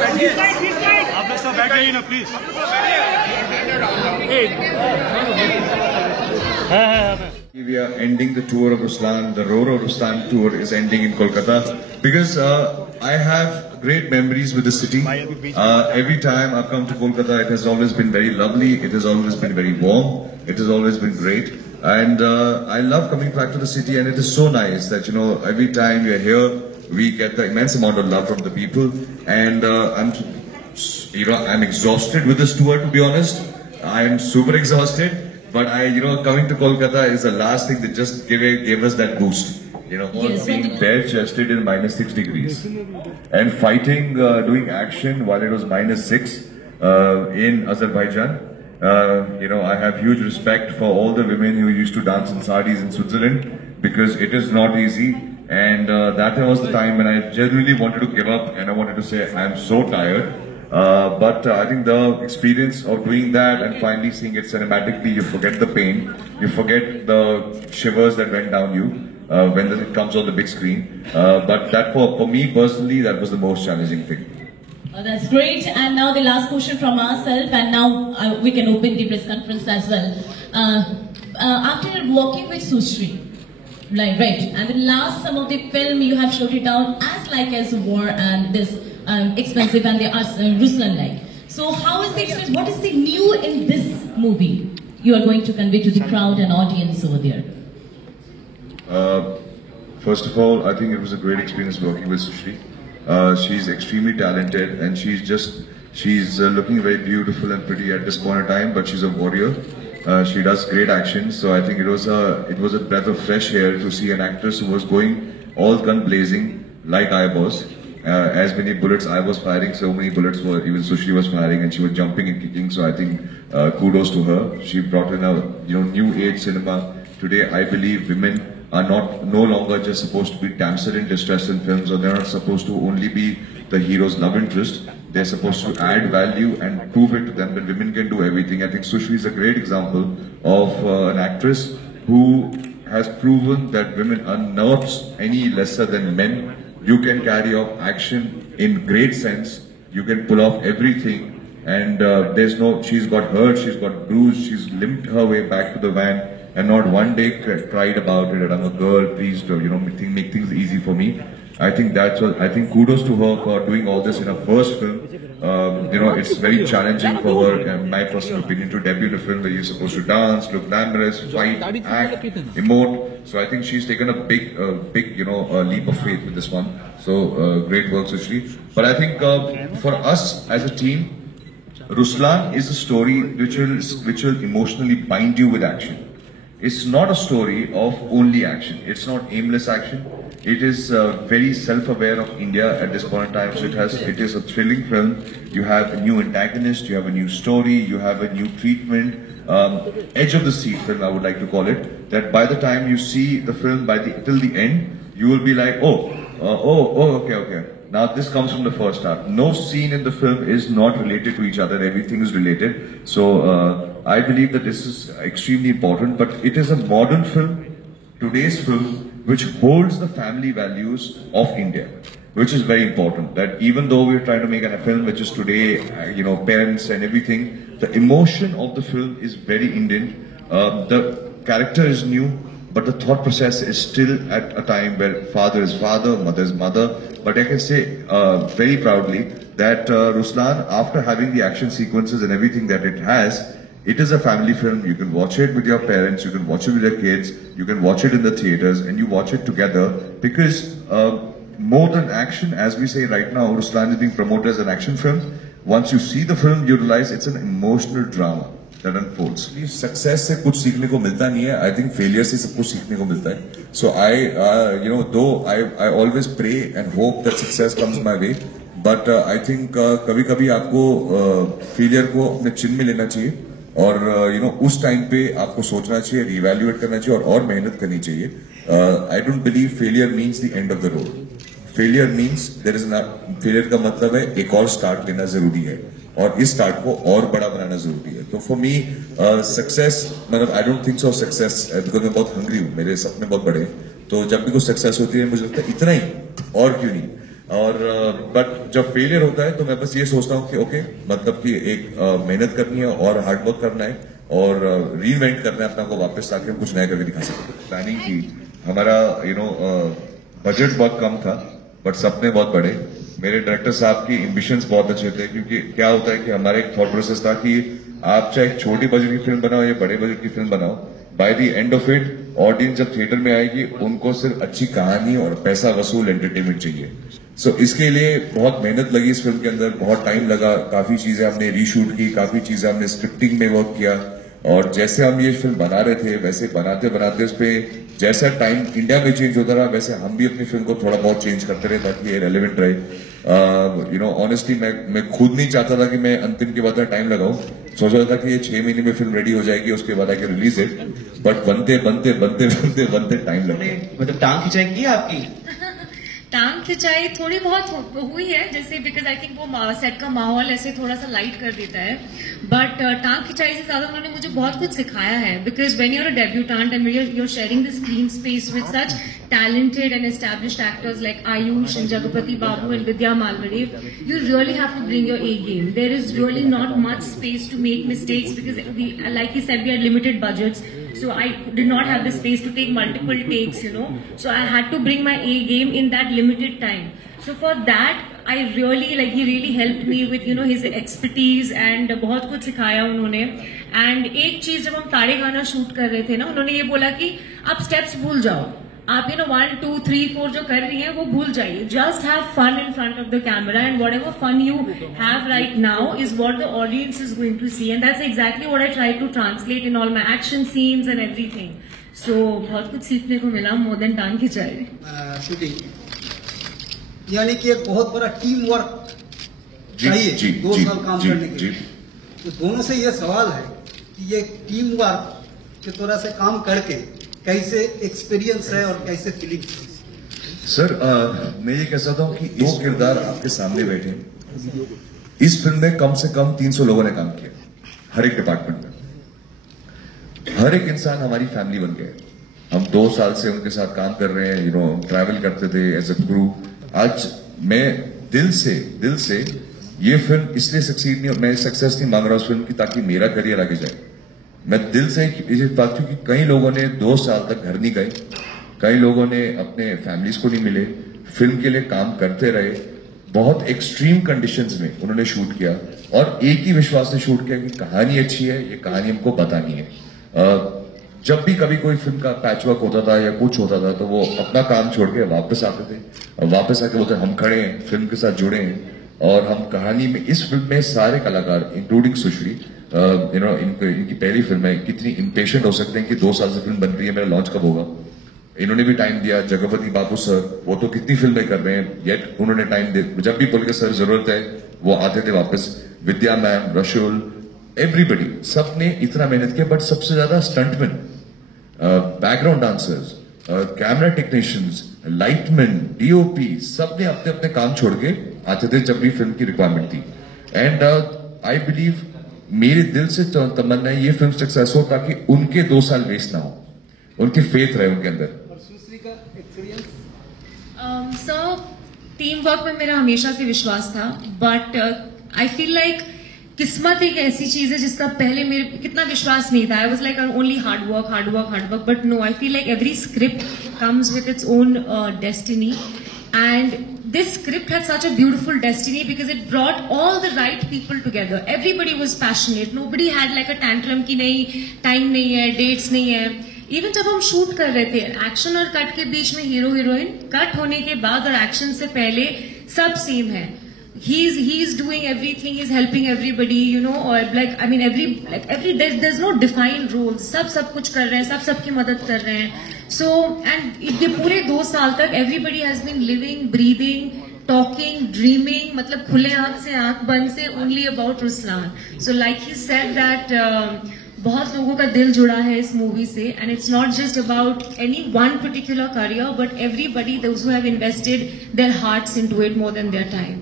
आप लोग सब बैठ जाइए ना please. We are ending the tour of Ruslan. The Roro Ruslan tour is ending in Kolkata because I have great memories with the city. Every time I've come to Kolkata, it has always been very lovely. It has always been very warm. It has always been great. And I love coming back to the city, and it is so nice that, you know, every time we are here, we get the immense amount of love from the people. And I'm exhausted with this tour, to be honest. I am super exhausted. But coming to Kolkata is the last thing that just gave us that boost. Yes, being bare-chested in -6 degrees and fighting, doing action while it was -6 in Azerbaijan. I have huge respect for all the women who used to dance in saris in Switzerland, because it is not easy. And that was the time when I genuinely wanted to give up, and I wanted to say, I'm so tired. But I think the experience of doing that and finally seeing it cinematically, you forget the pain, you forget the shivers that went down you when it comes on the big screen. But that for me personally, that was the most challenging thing. That's great. And now the last question from ourselves, and now we can open the press conference as well. After working with Sushri, right, and the last some of the film you have shot it out as war and this expensive and the Ruslan like. So how is the experience? What is the new in this movie you are going to convey to the crowd and audience over there? First of all, I think it was a great experience working with Sushri. She's extremely talented, and she's looking very beautiful and pretty at this point in time, but she's a warrior. She does great action, so I think it was a breath of fresh air to see an actress who was going all gun blazing like I was. As many bullets I was firing, so many bullets even Sushri was firing, and she was jumping and kicking. So I think kudos to her. She brought in a new age cinema. Today I believe women are no longer just supposed to be damsel in distress in films, or they're not supposed to only be the hero's love interest. They're supposed to add value and prove it to them that women can do everything. I think Sushri is a great example of an actress who has proven that women are not any lesser than men. You can carry off action in great sense. You can pull off everything, and she's got hurt, she's got bruised, she's limped her way back to the van, and not one day cried about it. I'm a girl, please, make things easy for me. I think kudos to her for doing all this in her first film. It's very challenging for her, in my personal opinion, to debut in a film where you're supposed to dance, look glamorous, fight, act, emote. So I think she's taken a big leap of faith with this one. So great work, Sushri. But I think for us as a team, Ruslan is a story which will emotionally bind you with action. It's not a story of only action. It's not aimless action. It is very self-aware of India at this point in time. So it is a thrilling film. You have a new antagonist, you have a new story, you have a new treatment. Edge of the seat film, I would like to call it. That by the time you see the film till the end, you will be like, okay. Now this comes from the first half. No scene in the film is not related to each other. Everything is related. So I believe that this is extremely important. But it is a modern film, today's film, which holds the family values of India, which is very important. That even though we're trying to make a film which is today, parents and everything, the emotion of the film is very Indian. The character is new, but the thought process is still at a time where father is father, mother is mother. But I can say very proudly that Ruslan, after having the action sequences and everything that it has, it is a family film. You can watch it with your parents, you can watch it with your kids, you can watch it in the theaters, and you watch it together, because more than action, as we say right now, Ruslan is being promoted as an action film. Once you see the film, you realize it's an emotional drama that unfolds. Success से कुछ सीखने को मिलता नहीं है. I think failure से सब कुछ सीखने को मिलता है. So though I always pray and hope that success comes my way, but I think कभी-कभी आपको failure को अपने चिन में लेना चाहिए, और उस टाइम पे आपको सोचना चाहिए, reevaluate करना चाहिए, और मेहनत करनी चाहिए. I don't believe failure means the end of the road. Failure means failure का मतलब है एक और start लेना जरूरी है, और इस स्टार्ट को और बड़ा बनाना जरूरी है. तो फॉर मी सक्सेस, मतलब I don't think so success, because मैं बहुत हंग्री हूँ, मेरे सपने बहुत बड़े. तो जब भी कुछ सक्सेस होती है मुझे लगता है इतना ही, और क्यों नहीं. और बट जब फेलियर होता है तो मैं बस ये सोचता हूँ कि ओके, मतलब कि एक मेहनत करनी है और हार्डवर्क करना है और रीइन्वेंट करना है अपना को वापस, ताकि हम कुछ नया करके दिखा सकें। प्लानिंग की, हमारा बजट बहुत कम था बट सपने बहुत बड़े। मेरे डायरेक्टर साहब की एम्बिशंस बहुत अच्छे थे, क्योंकि क्या होता है कि हमारा एक थॉट प्रोसेस था कि आप चाहे एक छोटी बजट की फिल्म बनाओ या बड़े बजट की फिल्म बनाओ, by the end of it audience जब थिएटर में आएगी उनको सिर्फ अच्छी कहानी और पैसा वसूल एंटरटेनमेंट चाहिए। सो इसके लिए बहुत मेहनत लगी इस फिल्म के अंदर, बहुत टाइम लगा, काफी चीजें हमने रीशूट की, काफी चीजें हमने स्क्रिप्टिंग में वर्क किया, और जैसे हम ये फिल्म बना रहे थे वैसे बनाते बनाते उस पर जैसा टाइम इंडिया में चेंज होता रहा वैसे हम भी अपनी फिल्म को थोड़ा बहुत चेंज करते रहे ताकि ये रेलेवेंट रहे। ऑनेस्टली मैं खुद नहीं चाहता था कि मैं अंतिम के बाद टाइम लगाऊं, सोच रहा था कि ये 6 महीने में फिल्म रेडी हो जाएगी, उसके बाद आके रिलीज इट, बट बनते बनते बनते बनते बनते टाइम लगे। मतलब टांग खिंचाई की आपकी? टांग खिंचाई थोड़ी बहुत हुई है, जैसे बिकॉज आई थिंक वो सेट का माहौल ऐसे थोड़ा सा लाइट कर देता है, बट टांग खिंचाई से ज्यादा उन्होंने मुझे बहुत कुछ सिखाया है। Because when you're a debutante and you're sharing the screen space with such talented and established actors like Ayush and Jagapati Babu and Vidya Malvadev, you really have to bring your A game. There is really not much space to make mistakes because, like he said, we had limited budgets. So I did not have the space to take multiple takes, So I had to bring my A game in that limited time. So for that, I really, he really helped me with, his expertise and बहुत कुछ सिखाया उन्होंने। And एक चीज जब हम तारे गाना शूट कर रहे थे ना, उन्होंने ये बोला कि आप स्टेप्स भूल जाओ, आप 1, 2, 3, 4 जो कर रही हैं वो भूल जाइए, just have fun in front of the camera and whatever fun you have right now is what the audience is going to see, and that's exactly what I try to translate in all my action scenes and everything. So बहुत कुछ सीखने को मिला more than टांग खिंचाई। Shooting यानी कि एक बहुत बड़ा टीम वर्क चाहिए 2 साल काम करने के लिए। तो दोनों से ये सवाल है कि ये टीम वर्क के तरह से काम करके कैसे एक्सपीरियंस है और कैसे फीलिंग्स है? सर मैं ये कह सकता हूँ कि 2 किरदार आपके सामने बैठे हैं। इस फिल्म में कम से कम 300 लोगों ने काम किया, हर एक डिपार्टमेंट में। हर एक इंसान हमारी फैमिली बन गया। हम 2 साल से उनके साथ काम कर रहे हैं, ट्रैवल करते थे एज अ क्रू। आज मैं दिल से ये फिल्म इसलिए सक्सीड नहीं, मैं सक्सेस नहीं मांग रहा उस फिल्म की ताकि मेरा करियर आगे जाए। मैं दिल से इस बात क्योंकि कई लोगों ने 2 साल तक घर नहीं गए, कई लोगों ने अपने फैमिलीज को नहीं मिले, फिल्म के लिए काम करते रहे, बहुत एक्सट्रीम कंडीशंस में उन्होंने शूट किया और एक ही विश्वास से शूट किया कि कहानी अच्छी है, ये कहानी हमको बतानी है। जब भी कभी कोई फिल्म का पैचवर्क होता था या कुछ होता था तो वो अपना काम छोड़ के वापस आते थे और वापस आके बोलते हम खड़े हैं, फिल्म के साथ जुड़े हैं और हम कहानी में। इस फिल्म में सारे कलाकार इंक्लूडिंग सुश्री, इनकी पहली फिल्म है, कितनी इम्पेशेंट हो सकते हैं कि 2 साल से फिल्म बन रही है, मेरा लॉन्च कब होगा। इन्होंने भी टाइम दिया। जगपति बाबू सर, वो तो कितनी फिल्में कर रहे हैं, येट उन्होंने टाइम दिया। जब भी बोल के सर जरूरत है वो आते थे वापस। विद्या मैम, रशुल, एवरीबडी, सब ने इतना मेहनत किया। बट सबसे ज्यादा stuntman, background dancers, camera technicians, lightman, DOP, सब ने अपने अपने काम छोड़ के आते थे जब भी फिल्म की रिक्वायरमेंट थी। एंड आई बिलीव, मेरे दिल से तमन्ना है ये फिल्म सक्सेस हो ताकि उनके 2 साल वेस्ट ना हो, उनकी फेथ रहे उनके अंदर। सर, टीम वर्क में मेरा हमेशा से विश्वास था, बट आई फील लाइक किस्मत एक ऐसी चीज है जिसका पहले मेरे कितना विश्वास नहीं था। I was like only hard work, but no, I feel like every script comes with its own destiny, and this script had such a beautiful destiny because it brought all the right people together. Everybody was passionate, nobody had like a tantrum ki nahi time nahi hai, dates nahi hai. Even जब हम shoot कर रहे थे, action और cut के बीच में hero heroine, cut होने के बाद और एक्शन से पहले सब सेम है। He's doing everything, he's helping everybody, or there's no defined roles. सब कुछ कर रहे हैं, सबकी मदद कर रहे हैं। So, and ये पूरे 2 साल तक everybody has been living, breathing, talking, dreaming, मतलब खुले आंख से आंख बंद से only about Ruslan. So like he said that बहुत लोगों का दिल जुड़ा है इस मूवी से, and it's not just about any one particular career, but everybody, those who have invested their hearts into it more than their time.